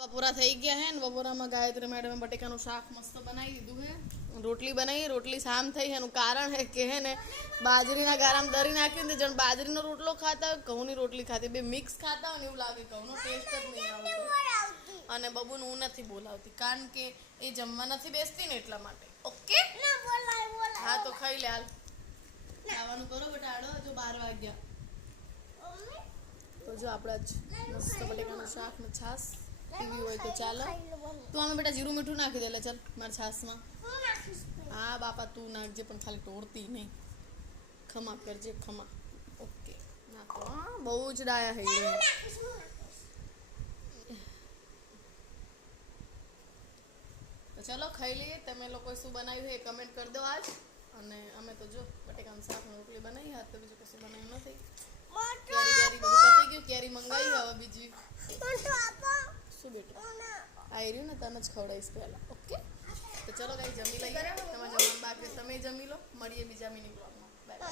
બપોરા થઈ ગયા હે ને બપોરામાં ગાયત્રી મેડમે બટેકાનું શાક મસ્ત બનાવી દીધું હે રોટલી બનાવી રોટલી શામ થઈ એનું કારણ હે કે હે ને બાજરીના ગારામાં દરી નાખી ને જણ બાજરીનો રોટલો ખાતા હોય ઘઉંની રોટલી ખાતી બે મિક્સ ખાતા હોય ને એવું લાગે ઘઉંનો ટેસ્ટ જ નહીં આવતો અને બબુને હું નથી બોલાવતી કારણ કે એ જમવા નથી બેસતી ને એટલા માટે ઓકે હા તો ખાઈ લે હાલ ખાવાનું કરો બેટા આડો જો 12 વાગ્યા તો જો આપણા જ મસ્ત બટેકાનું શાક ને છાશ પીવી હોય તો ચાલો તું આમાં બેટા જીરું મીઠું નાખી દે એટલે ચાલ મારા છાશમાં હા બાપા તું નાખજે પણ ખાલી તોડતી નહીં ખમા કરજે ખમા ઓકે નાખો હા બહુ જ ડાયા થઈ તો ચલો ખાઈ લઈએ તમે લોકો શું બનાવ્યું છે એ કમેન્ટ કરી દો આજ અને અમે તો જો બટેકાનું શાક રોટલી બનાવી હાથ તો બીજું કશું બનાવ્યું નથી કેરી બેરી બધું પતી ગયું કેરી મંગાવી હવે બીજી શું બેટું આવી રહ્યું ને તને જ ખવડાવીશ પહેલાં ઓકે તો ચલો કઈ જમી લઈએ તમારે જમવાનું બાકી તમે જમી લો મળીએ બીજા મિની બ્લોગમાં બાય